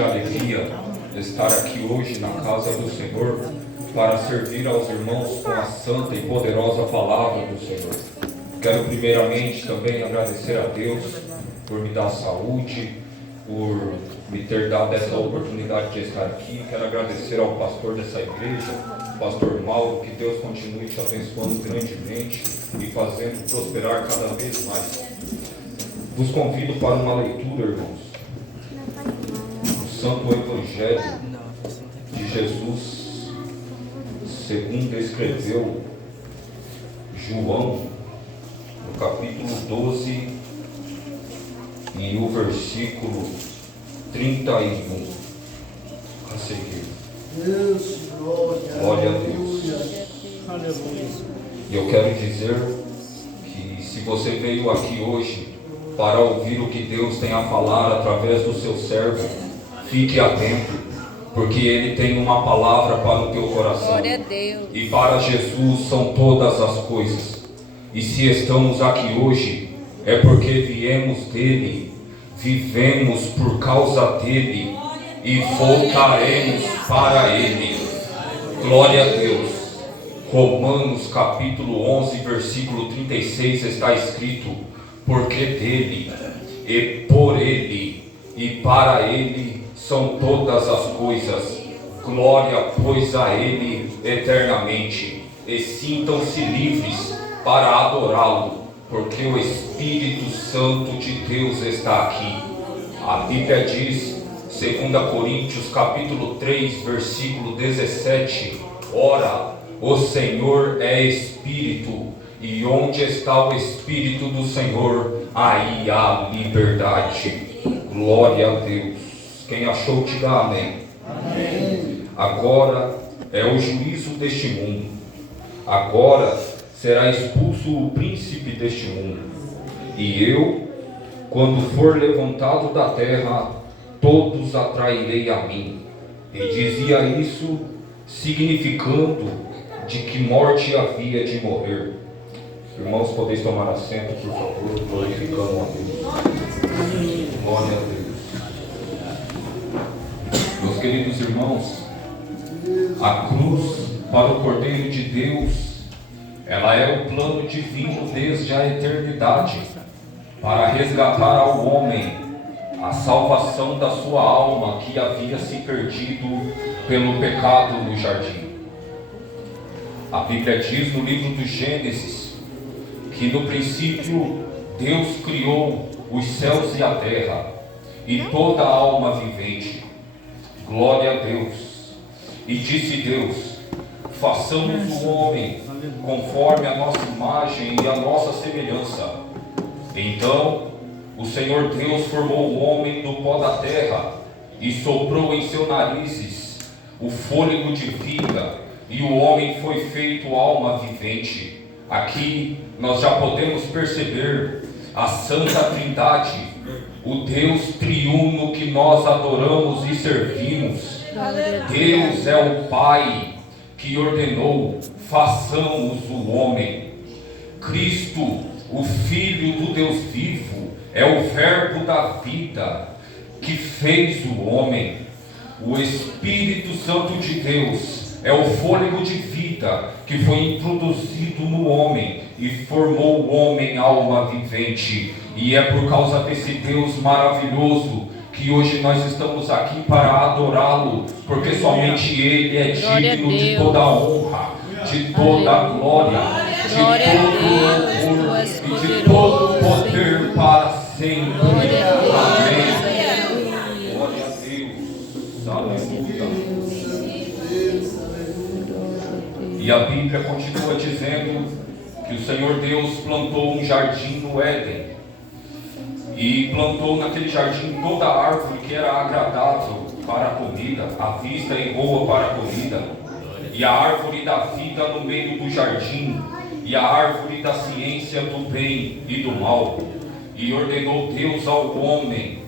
de alegria estar aqui hoje na casa do Senhor para servir aos irmãos com a santa e poderosa palavra do Senhor. Quero primeiramente também agradecer a Deus por me dar saúde, por me ter dado essa oportunidade de estar aqui. Quero agradecer ao pastor dessa igreja, o pastor Mauro, que Deus continue te abençoando grandemente e fazendo prosperar cada vez mais. Vos convido para uma leitura, irmãos, do Santo Evangelho de Jesus, segundo escreveu João, no capítulo 12 e o versículo 31 a seguir. Glória a Deus. E eu quero dizer que se você veio aqui hoje para ouvir o que Deus tem a falar através do seu servo, fique atento, porque Ele tem uma palavra para o teu coração. Glória a Deus. E para Jesus são todas as coisas. E se estamos aqui hoje, é porque viemos dEle, vivemos por causa dEle e voltaremos para Ele. Glória a Deus. Romanos capítulo 11, versículo 36 está escrito: porque dEle, e por Ele, e para Ele são todas as coisas. Glória, pois, a Ele eternamente. E sintam-se livres para adorá-lo, porque o Espírito Santo de Deus está aqui. A Bíblia diz, 2 Coríntios capítulo 3, versículo 17: ora, o Senhor é Espírito, e onde está o Espírito do Senhor, aí há liberdade. Glória a Deus. Quem achou, diga amém. Amém. Agora é o juízo deste mundo. Agora será expulso o príncipe deste mundo. E eu, quando for levantado da terra, todos atrairei a mim. E dizia isso, significando de que morte havia de morrer. Irmãos, podeis tomar assento, por favor, glorificando a Deus. Glória a Deus. Meus queridos irmãos, a cruz para o Cordeiro de Deus, ela é o plano divino desde a eternidade, para resgatar ao homem a salvação da sua alma que havia se perdido pelo pecado no jardim. A Bíblia diz no livro do Gênesis que no princípio Deus criou os céus e a terra e toda a alma vivente. Glória a Deus. E disse Deus: façamos o homem conforme a nossa imagem e a nossa semelhança. Então o Senhor Deus formou o homem do pó da terra e soprou em seus narizes o fôlego de vida, e o homem foi feito alma vivente. Aqui nós já podemos perceber a Santa Trindade, o Deus triuno que nós adoramos e servimos. Deus é o Pai que ordenou: façamos o homem. Cristo, o Filho do Deus vivo, é o Verbo da vida que fez o homem. O Espírito Santo de Deus é o fôlego de vida que foi introduzido no homem e formou o homem alma vivente. E é por causa desse Deus maravilhoso que hoje nós estamos aqui para adorá-lo, porque somente Ele é digno de toda a honra, de toda a glória, de todo o louvor e de todo o poder para sempre. Amém. Glória a Deus. Aleluia. E a Bíblia continua dizendo que o Senhor Deus plantou um jardim no Éden, e plantou naquele jardim toda a árvore que era agradável para a comida, à vista e boa para a comida, e a árvore da vida no meio do jardim, e a árvore da ciência do bem e do mal. E ordenou Deus ao homem,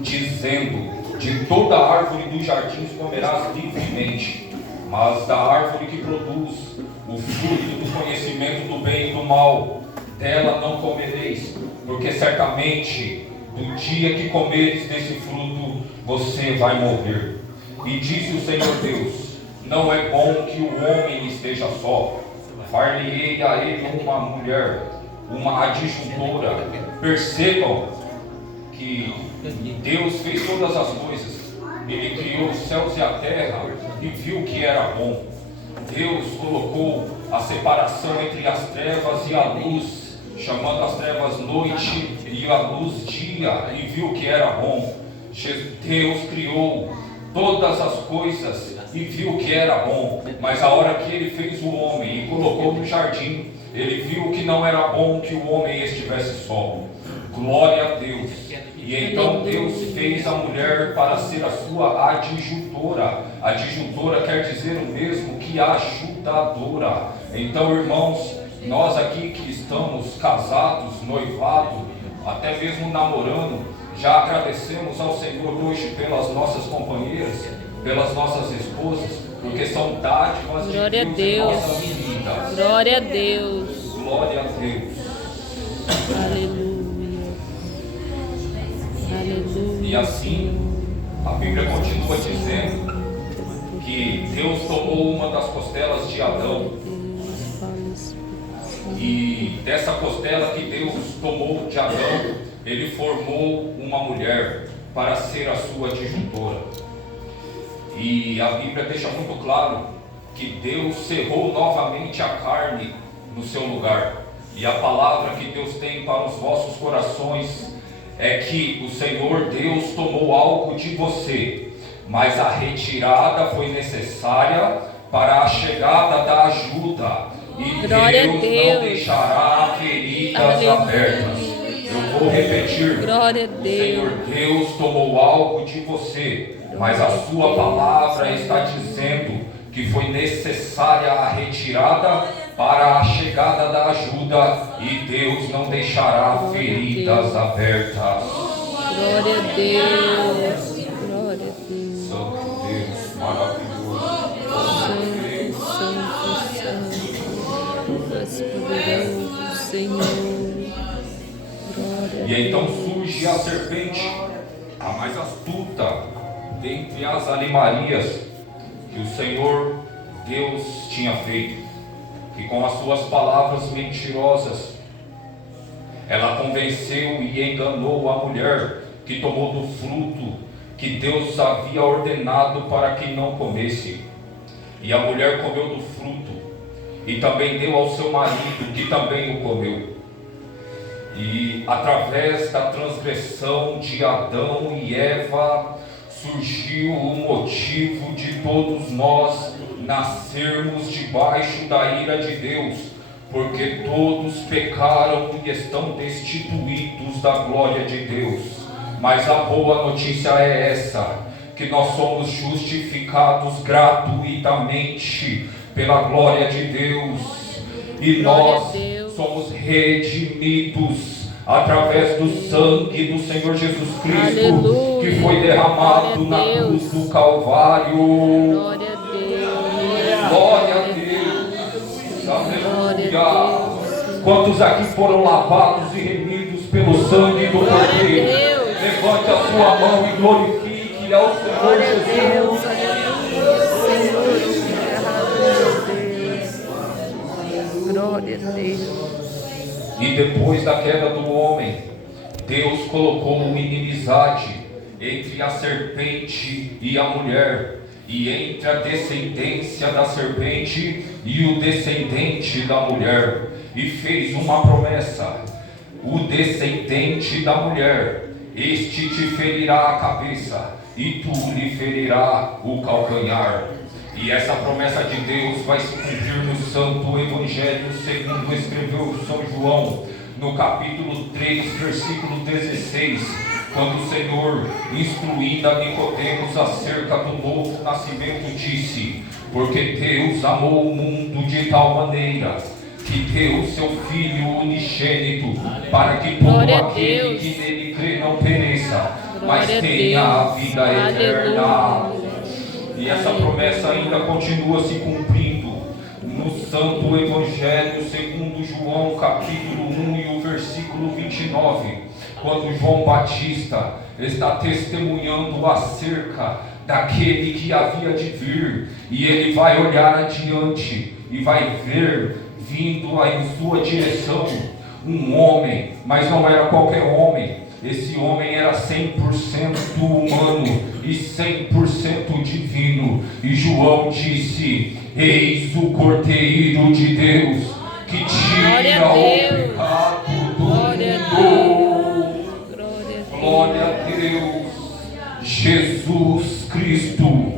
dizendo: de toda a árvore do jardim comerás livremente, mas da árvore que produz o fruto do conhecimento do bem e do mal, dela não comereis, porque certamente do dia que comeres desse fruto você vai morrer. E disse o Senhor Deus: não é bom que o homem esteja só. Far-lhe-ei a ele uma mulher, uma adjuntora. Percebam que Deus fez todas as coisas. Ele criou os céus e a terra e viu que era bom. Deus colocou a separação entre as trevas e a luz, chamando as trevas noite e a luz dia, e viu que era bom. Deus criou todas as coisas e viu que era bom, mas a hora que ele fez o homem e colocou no jardim, ele viu que não era bom que o homem estivesse só. Glória a Deus. E então Deus fez a mulher para ser a sua adjuntora. Adjuntora quer dizer o mesmo que ajudadora. Então, irmãos, nós aqui que estamos casados, noivados, até mesmo namorando, já agradecemos ao Senhor hoje pelas nossas companheiras, pelas nossas esposas, porque são dádivas de Deus em nossas vidas. Glória a Deus. Glória a Deus. Aleluia. Aleluia. E assim, a Bíblia continua dizendo que Deus tomou uma das costelas de Adão, e dessa costela que Deus tomou de Adão, Ele formou uma mulher para ser a sua adjuntora. E a Bíblia deixa muito claro que Deus cerrou novamente a carne no seu lugar. E a palavra que Deus tem para os vossos corações é que o Senhor Deus tomou algo de você, mas a retirada foi necessária para a chegada da ajuda. E Glória Deus não deixará feridas abertas. Eu vou repetir. Glória a O Deus. Senhor Deus tomou algo de você, mas a sua palavra está dizendo que foi necessária a retirada para a chegada da ajuda, e Deus não deixará feridas abertas. Glória a Deus. Glória a Deus. Santo Deus, maravilhoso. Santo, és poderoso, Senhor. Glória a E então Deus. surge a serpente, a mais astuta dentre as animarias que o Senhor Deus tinha feito, que com as suas palavras mentirosas ela convenceu e enganou a mulher que tomou do fruto que Deus havia ordenado para que não comesse. E a mulher comeu do fruto e também deu ao seu marido, que também o comeu. E através da transgressão de Adão e Eva surgiu o motivo de todos nós nascermos debaixo da ira de Deus, porque todos pecaram e estão destituídos da glória de Deus. Mas a boa notícia é essa, que nós somos justificados gratuitamente pela glória de Deus, e nós somos redimidos através do sangue do Senhor Jesus Cristo. Aleluia. Que foi derramado na cruz do Calvário. Glória a Deus. Glória a Deus. Aleluia. Quantos aqui foram lavados e remidos pelo sangue do Cordeiro? Levante a sua mão e glorifique ao Senhor Jesus. Glória a Deus. E depois da queda do homem, Deus colocou uma inimizade entre a serpente e a mulher, e entre a descendência da serpente e o descendente da mulher, e fez uma promessa: o descendente da mulher, este te ferirá a cabeça, e tu lhe ferirá o calcanhar. E essa promessa de Deus vai se cumprir no Santo Evangelho segundo escreveu São João, no capítulo 3, versículo 16, quando o Senhor, instruindo a Nicodemos acerca do novo nascimento, disse: porque Deus amou o mundo de tal maneira que deu o seu Filho unigênito, para que todo aquele que nele crê não pereça, mas tenha a vida eterna. E essa promessa ainda continua se cumprindo no Santo Evangelho segundo João, capítulo 1 e o versículo 29, quando João Batista está testemunhando acerca daquele que havia de vir, e ele vai olhar adiante e vai ver vindo em sua direção um homem, mas não era qualquer homem. Esse homem era 100% humano e 100% divino. E João disse: eis o Cordeiro de Deus que tira o pecado do mundo. Glória a Deus. Jesus Cristo,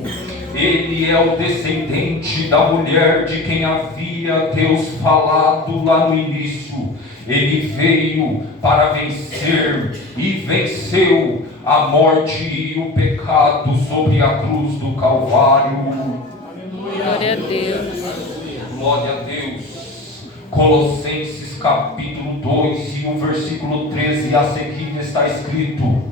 Ele é o descendente da mulher de quem havia Deus falado lá no início. Ele veio para vencer e venceu a morte e o pecado sobre a cruz do Calvário. Glória a Deus. Glória a Deus. Colossenses capítulo 2 e o versículo 13 a seguir está escrito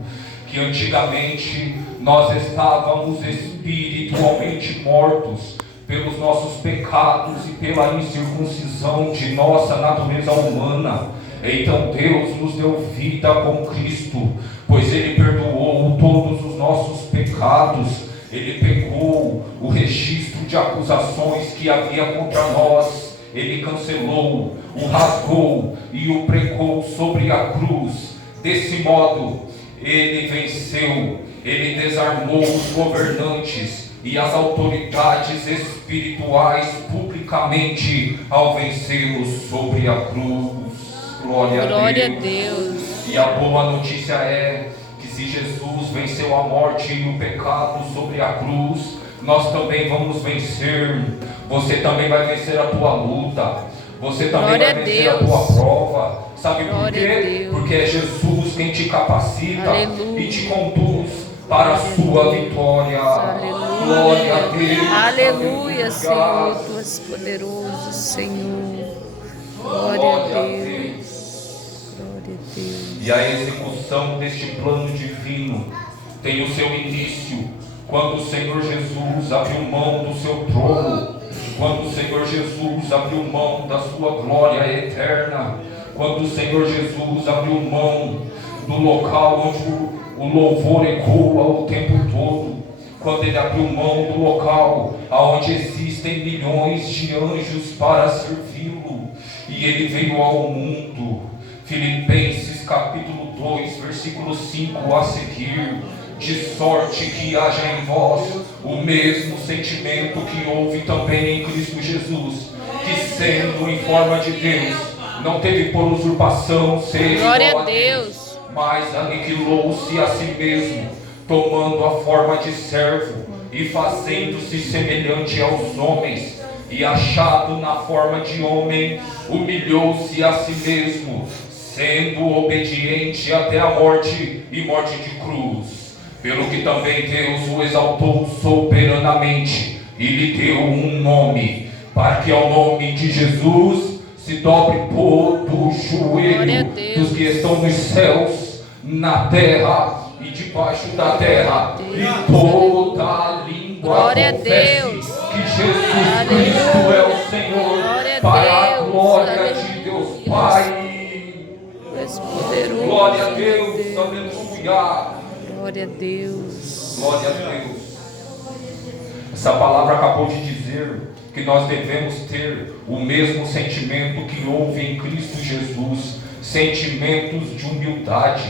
que antigamente nós estávamos espiritualmente mortos pelos nossos pecados e pela incircuncisão de nossa natureza humana. Então Deus nos deu vida com Cristo, pois Ele perdoou todos os nossos pecados. Ele pegou o registro de acusações que havia contra nós, Ele cancelou, o rasgou e o pregou sobre a cruz. Desse modo Ele venceu, Ele desarmou os governantes e as autoridades espirituais publicamente ao vencê-los sobre a cruz. Glória a Deus. E a boa notícia é que se Jesus venceu a morte e o pecado sobre a cruz, nós também vamos vencer. Você também vai vencer a tua luta. Você também vai vencer a tua prova. Sabe por quê? Porque é Jesus quem te capacita e te conduz para a sua vitória. Aleluia. Glória a Deus. Aleluia, Senhor, Tu és poderoso, Senhor. Glória a Deus. Glória a Deus. E a execução deste plano divino tem o seu início quando o Senhor Jesus abriu mão do seu trono, quando o Senhor Jesus abriu mão da sua glória eterna, quando o Senhor Jesus abriu mão do local onde o louvor ecoa o tempo todo, quando Ele abriu mão do local onde existem milhões de anjos para servi-lo, e Ele veio ao mundo. Filipenses capítulo 2, versículo 5 a seguir: de sorte que haja em vós o mesmo sentimento que houve também em Cristo Jesus, que sendo em forma de Deus, não teve por usurpação ser igual a Deus, mas aniquilou-se a si mesmo, tomando a forma de servo e fazendo-se semelhante aos homens, e achado na forma de homem, humilhou-se a si mesmo, sendo obediente até a morte e morte de cruz. Pelo que também Deus o exaltou soberanamente e lhe deu um nome, para que ao nome de Jesus se dobre todo o joelho dos que estão nos céus, na terra e debaixo da terra, e toda a língua confesse que Jesus Cristo é o Senhor, para a glória de Deus Pai. Glória a Deus, aleluia. Glória a Deus. Glória a Deus. Essa palavra acabou de dizer que nós devemos ter o mesmo sentimento que houve em Cristo Jesus, sentimentos de humildade.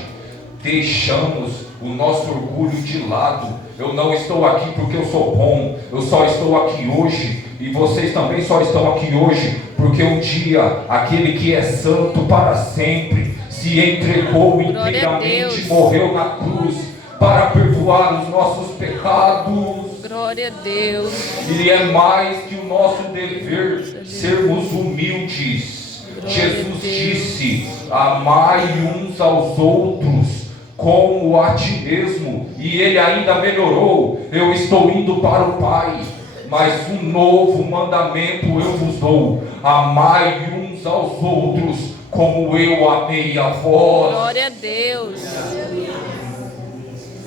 Deixamos o nosso orgulho de lado. Eu não estou aqui porque eu sou bom, eu só estou aqui hoje, e vocês também só estão aqui hoje porque um dia aquele que é santo para sempre se entregou inteiramente, morreu na cruz para perdoar os nossos pecados. Glória a Deus. E é mais que o nosso dever sermos humildes. Jesus disse: amai uns aos outros como a ti mesmo. E ele ainda melhorou: eu estou indo para o Pai, mas um novo mandamento eu vos dou: amai uns aos outros como eu amei a vós. Glória a Deus.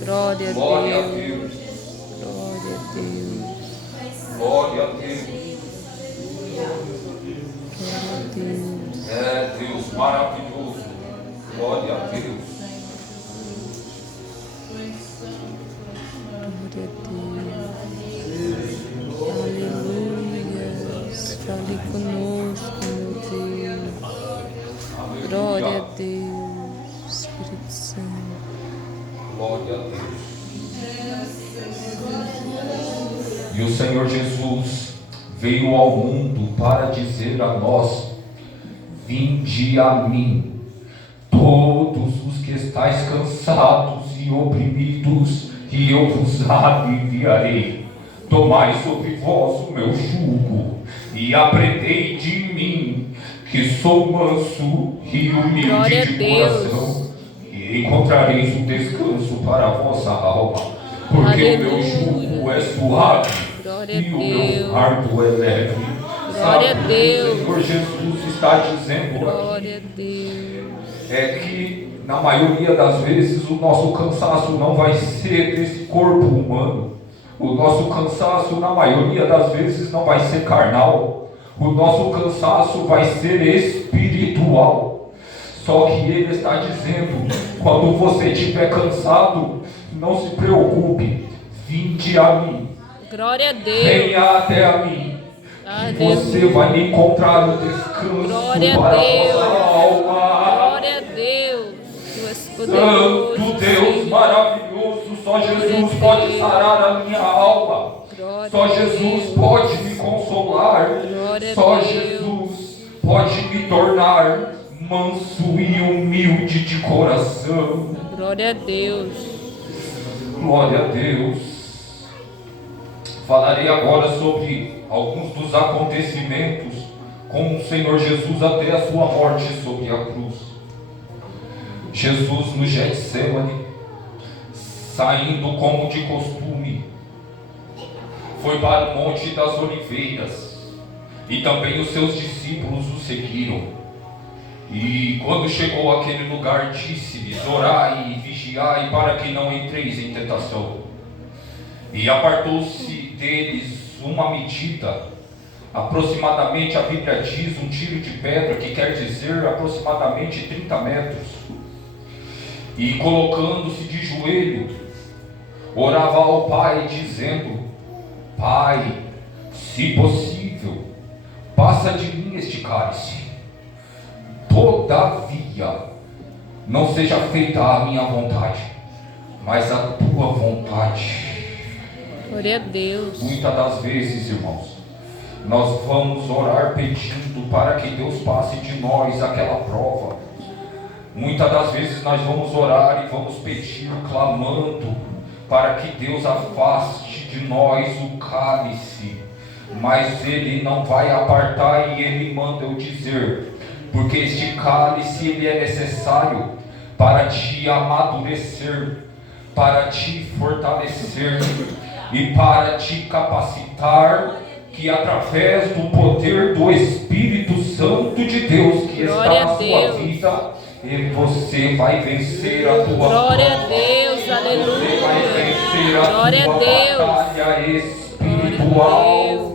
Glória a Deus. Glória a Deus. Glória a Deus. Glória a Deus. É Deus maravilhoso. Glória a Deus. E o Senhor Jesus veio ao mundo para dizer a nós: vinde a mim, todos os que estáis cansados e oprimidos, e eu vos aliviarei. Tomai sobre vós o meu jugo, e aprendei de mim, que sou manso e humilde de coração, e encontrareis o descanso para a vossa alma, porque o meu jugo é suave e o meu fardo é leve. Glória a Deus. O Senhor Jesus está dizendo Glória a aqui Deus. que na maioria das vezes o nosso cansaço não vai ser desse corpo humano. O nosso cansaço na maioria das vezes não vai ser carnal. O nosso cansaço vai ser espiritual. Só que Ele está dizendo: quando você estiver cansado, não se preocupe, vinde a mim. Glória a Deus. Venha até a mim. E você vai encontrar o descanso Glória a para a Deus. sua alma. Glória a Deus. Tu és poderoso, Santo Deus Senhor. maravilhoso, só Jesus pode sarar a minha alma. Glória Só a Jesus Deus. pode me consolar. Glória a Só Deus. Jesus pode me tornar manso e humilde de coração. Glória a Deus. Glória a Deus. Falarei agora sobre alguns dos acontecimentos com o Senhor Jesus até a sua morte sobre a cruz. Jesus no Getsêmani, saindo como de costume, foi para o Monte das Oliveiras, e também os seus discípulos o seguiram. E quando chegou àquele lugar, disse-lhes: orai e vigiai para que não entreis em tentação. E apartou-se deles uma medida, aproximadamente, a Bíblia diz, um tiro de pedra, que quer dizer aproximadamente 30 metros. E colocando-se de joelho, orava ao Pai, dizendo: Pai, se possível, passa de mim este cálice. Todavia, não seja feita a minha vontade, mas a tua vontade. Glória a Deus. Muitas das vezes, irmãos, nós vamos orar pedindo para que Deus passe de nós aquela prova. Muitas das vezes nós vamos orar e vamos pedir, clamando para que Deus afaste de nós o cálice, mas Ele não vai apartar, e Ele manda eu dizer, porque este cálice ele é necessário para te amadurecer, para te fortalecer e para te capacitar, que através do poder do Espírito Santo de Deus que Glória está na a sua Deus. vida, e você vai vencer a tua Glória a prova. Deus, Você vai aleluia. vencer a Glória a tua Deus. batalha espiritual.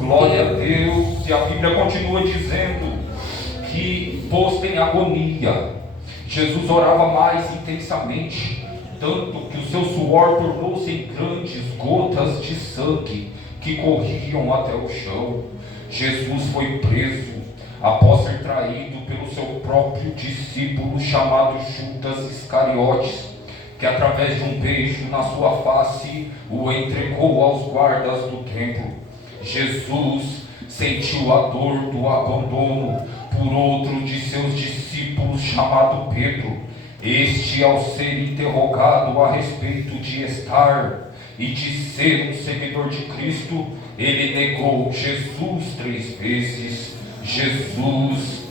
Glória a Deus. E a Bíblia continua dizendo que, posto em agonia, Jesus orava mais intensamente, tanto que o seu suor tornou-se em grandes gotas de sangue que corriam até o chão. Jesus foi preso após ser traído pelo seu próprio discípulo chamado Judas Iscariotes, que através de um beijo na sua face o entregou aos guardas do templo. Jesus sentiu a dor do abandono por outro de seus discípulos chamado Pedro. Este, ao ser interrogado a respeito de estar e de ser um seguidor de Cristo, ele negou Jesus 3 vezes. Jesus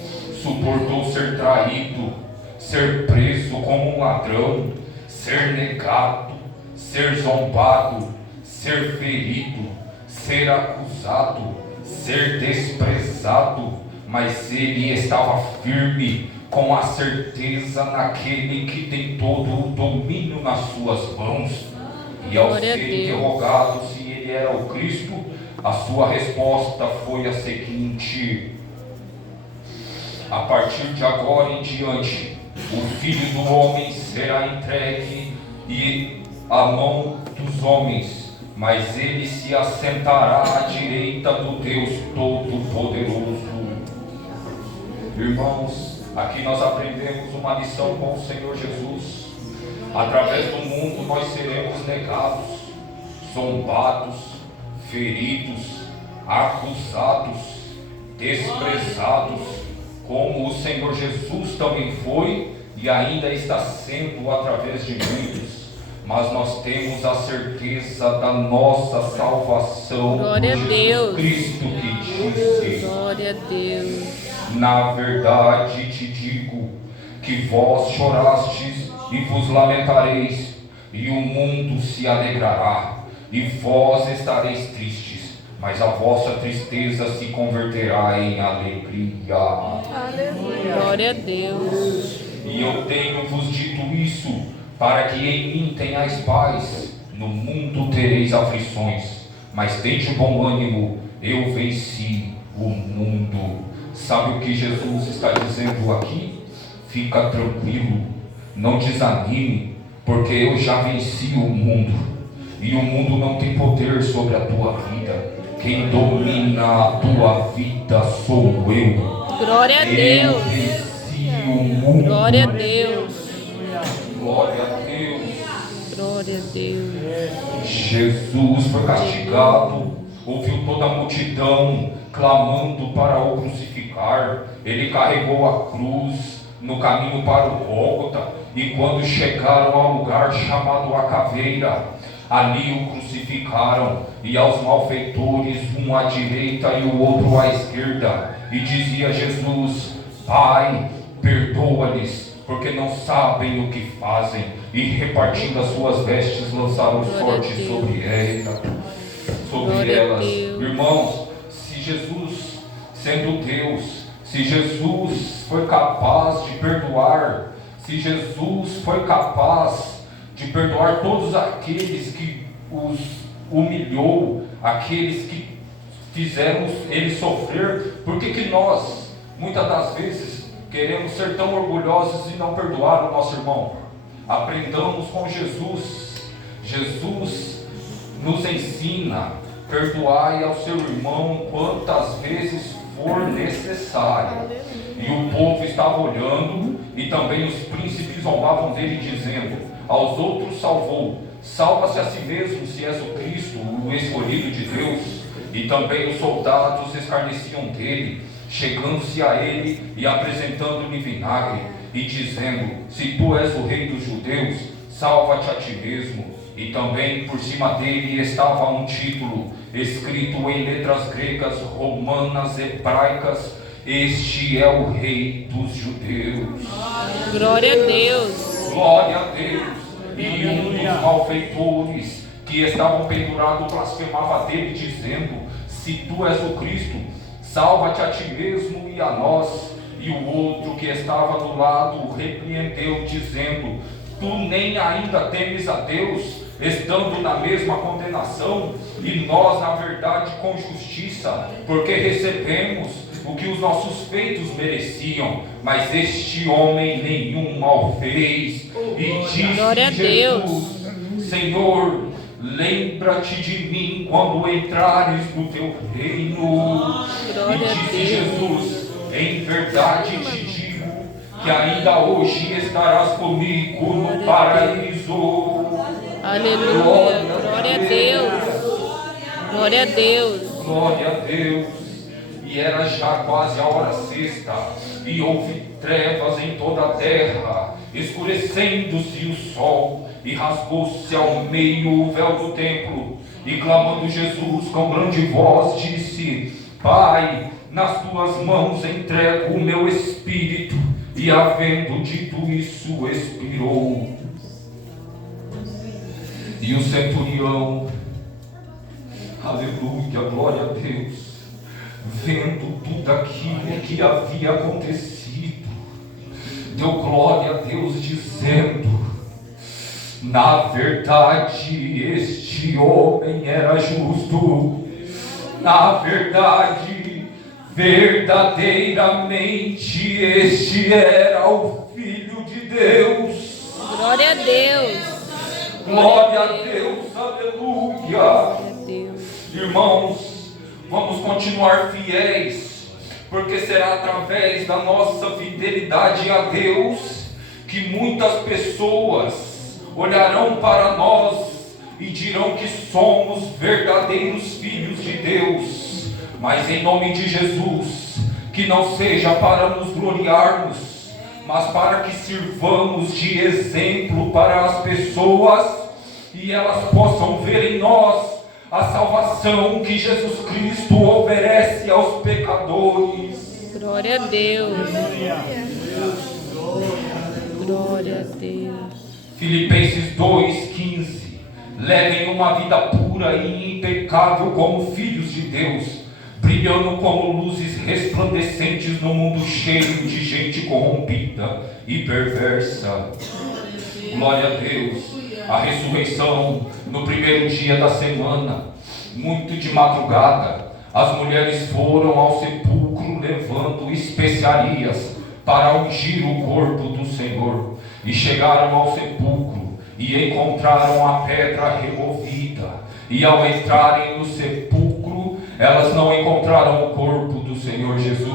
suportou ser traído, ser preso como um ladrão, ser negado, ser zombado, ser ferido, ser acusado, ser desprezado, mas ele estava firme, com a certeza naquele que tem todo o domínio nas suas mãos. E ao Glória a ser Deus. interrogado se ele era o Cristo, a sua resposta foi a seguinte: a partir de agora em diante, o Filho do Homem será entregue à mão dos homens, mas ele se assentará à direita do Deus Todo-Poderoso. Irmãos, aqui nós aprendemos uma lição com o Senhor Jesus. Através do mundo nós seremos negados, zombados, feridos, acusados, desprezados, como o Senhor Jesus também foi e ainda está sendo através de muitos. Mas nós temos a certeza da nossa salvação Glória por a Deus. Jesus Cristo, que disse: Glória a Deus. na verdade te digo que vós chorastes e vos lamentareis, e o mundo se alegrará, e vós estareis tristes, mas a vossa tristeza se converterá em alegria. Aleluia. Glória a Deus. E eu tenho-vos dito isso, para que em mim tenhais paz. No mundo tereis aflições, mas tende bom ânimo, eu venci o mundo. Sabe o que Jesus está dizendo aqui? Fica tranquilo, não desanime, porque eu já venci o mundo, e o mundo não tem poder sobre a tua vida. Quem domina a tua vida sou eu. Glória a Deus. Eu venci o mundo. Glória a Deus. Glória a Deus. Glória a Deus. Jesus foi castigado, ouviu toda a multidão clamando para o crucificar. Ele carregou a cruz no caminho para o Gólgota, e quando chegaram ao lugar chamado a Caveira, ali o crucificaram, e aos malfeitores um à direita e o outro à esquerda, e dizia Jesus: Pai, perdoa-lhes, porque não sabem o que fazem. E repartindo as suas vestes, lançaram sorte sobre elas. Irmãos, se Jesus, sendo Deus, se Jesus foi capaz de perdoar, se Jesus foi capaz de perdoar todos aqueles que os humilhou, aqueles que fizeram ele sofrer, por que nós, muitas das vezes, queremos ser tão orgulhosos e não perdoar o nosso irmão? Aprendamos com Jesus. Jesus nos ensina: perdoai ao seu irmão quantas vezes for necessário. E o povo estava olhando, e também os príncipes zombavam dele, dizendo: aos outros salvou, salva-se a si mesmo, se és o Cristo, o escolhido de Deus. E também os soldados escarneciam dele, chegando-se a ele e apresentando-lhe vinagre, e dizendo: se tu és o rei dos judeus, salva-te a ti mesmo. E também por cima dele estava um título, escrito em letras gregas, romanas, hebraicas: este é o rei dos judeus. Glória a Deus. Glória a Deus. E um dos malfeitores que estavam pendurados blasfemava dele, dizendo: se tu és o Cristo, salva-te a ti mesmo e a nós. E o outro que estava do lado o repreendeu, dizendo: tu nem ainda temes a Deus, estando na mesma condenação? E nós, na verdade, com justiça, porque recebemos o que os nossos feitos mereciam, mas este homem nenhum mal fez. E disse Jesus: Senhor, lembra-te de mim quando entrares no teu reino. E disse Jesus: em verdade te digo que ainda hoje estarás comigo no paraíso. Aleluia. Glória a Deus. Glória a Deus. Glória a Deus. E era já quase a hora sexta, e houve trevas em toda a terra, escurecendo-se o sol, e rasgou-se ao meio o véu do templo. E clamando Jesus com grande voz, disse: Pai, nas tuas mãos entrego o meu espírito. E havendo dito isso, expirou. E o centurião, aleluia, glória a Deus, vendo tudo aquilo que havia acontecido, deu glória a Deus, dizendo: na verdade este homem era justo. Na verdade, verdadeiramente este era o Filho de Deus. Glória a Deus. Glória a Deus, aleluia. Glória a Deus. Irmãos, vamos continuar fiéis, porque será através da nossa fidelidade a Deus que muitas pessoas olharão para nós e dirão que somos verdadeiros filhos de Deus. Mas em nome de Jesus, que não seja para nos gloriarmos, mas para que sirvamos de exemplo para as pessoas e elas possam ver em nós a salvação que Jesus Cristo oferece aos pecadores. Glória a Deus. Glória a Deus. Filipenses 2,15. Levem uma vida pura e impecável como filhos de Deus, brilhando como luzes resplandecentes no mundo cheio de gente corrompida e perversa. Glória a Deus. A ressurreição no primeiro dia da semana, muito de madrugada, as mulheres foram ao sepulcro levando especiarias para ungir o corpo do Senhor, e chegaram ao sepulcro e encontraram a pedra removida, e ao entrarem no sepulcro elas não encontraram o corpo do Senhor Jesus.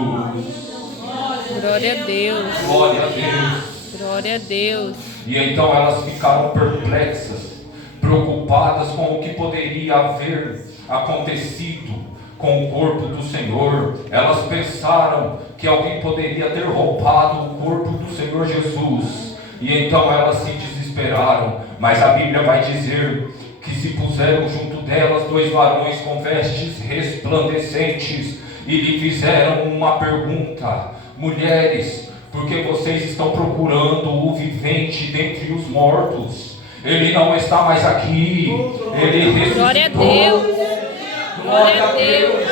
Glória a Deus. Glória a Deus. Glória a Deus. E então elas ficaram perplexas, preocupadas com o que poderia haver acontecido com o corpo do Senhor. Elas pensaram que alguém poderia ter roubado o corpo do Senhor Jesus. E então elas se desesperaram. Mas a Bíblia vai dizer que se puseram junto delas 2 varões com vestes resplandecentes e lhe fizeram uma pergunta: mulheres, por que vocês estão procurando o vivente dentre os mortos? Ele não está mais aqui, ele ressuscitou. Glória a Deus. Glória a Deus.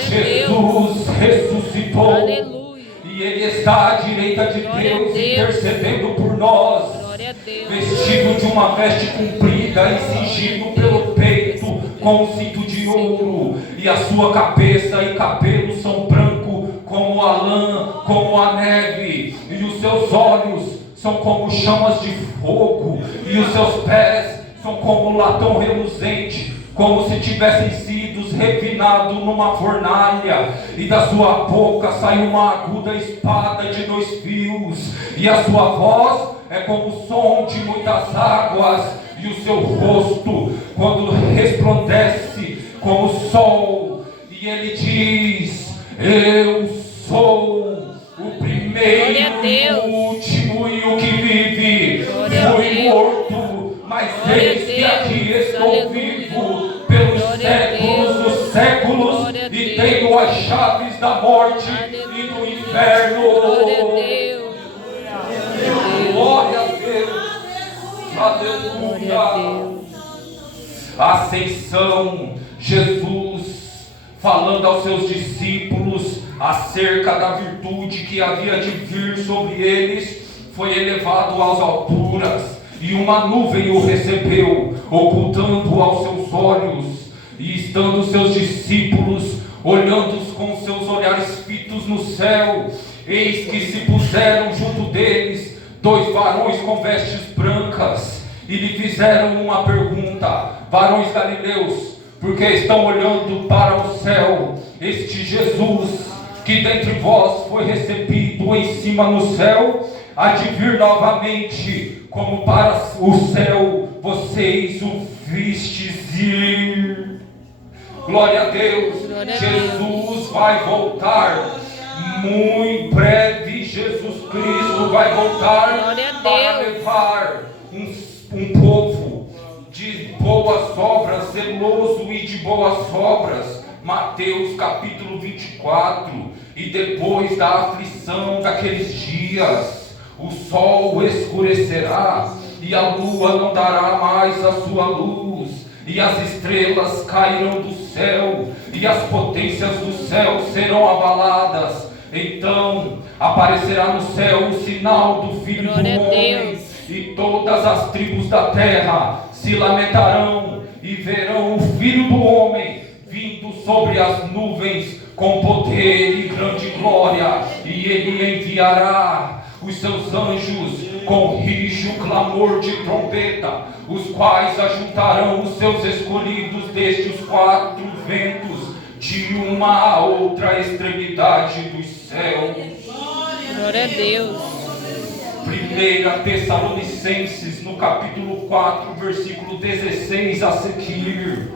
Jesus ressuscitou. Aleluia. E ele está à direita de Deus, intercedendo por nós. Glória a Deus. Vestido de uma veste comprida e cingido pelo peito com um cinto de ouro, e a sua cabeça e cabelo são branco como a lã, como a neve, e os seus olhos são como chamas de fogo, e os seus pés são como latão reluzente, como se tivessem sido refinados numa fornalha, e da sua boca sai uma aguda espada de 2 fios, e a sua voz é como o som de muitas águas, e o seu rosto, quando resplandece como o sol, e ele diz: eu sou o primeiro e o último e o que vive. Fui morto, mas eis que aqui estou vivo pelos séculos dos séculos, e tenho as chaves da morte e do inferno. Glória a Deus. Glória a Deus. Glória a Aleluia. Deus. Ascensão. Jesus falando aos seus discípulos acerca da virtude que havia de vir sobre eles, foi elevado às alturas, e uma nuvem o recebeu, ocultando aos seus olhos. E estando seus discípulos olhando com seus olhares fitos no céu, eis que se puseram junto deles 2 varões com vestes brancas, e lhe fizeram uma pergunta: varões galileus, porque estão olhando para o céu? Este Jesus, que dentre vós foi recebido em cima no céu, há de vir novamente, como para o céu vocês o vistes ir. Glória a Deus. Glória a Jesus vai voltar muito breve. Jesus Cristo vai voltar para levar um povo de boas obras, zeloso e de boas obras. Mateus capítulo 24. E depois da aflição daqueles dias, o sol escurecerá, e a lua não dará mais a sua luz, e as estrelas cairão do céu, e as potências do céu serão abaladas. Então aparecerá no céu o sinal do Filho do Homem, e todas as tribos da terra se lamentarão e verão o Filho do Homem vindo sobre as nuvens com poder e grande glória, e ele enviará os seus anjos com rijo clamor de trombeta, os quais ajuntarão os seus escolhidos desde os 4 ventos, de uma a outra extremidade dos céus. Glória a Deus. 1 Tessalonicenses, no capítulo 4, versículo 16 a seguir.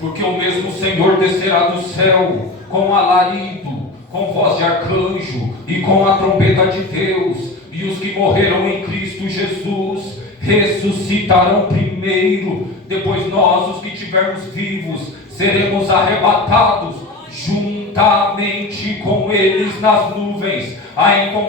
Porque o mesmo Senhor descerá do céu com alarido, com voz de arcanjo e com a trombeta de Deus, e os que morreram em Cristo Jesus ressuscitarão primeiro. Depois nós, os que tivermos vivos, seremos arrebatados juntamente com eles nas nuvens, a encontrar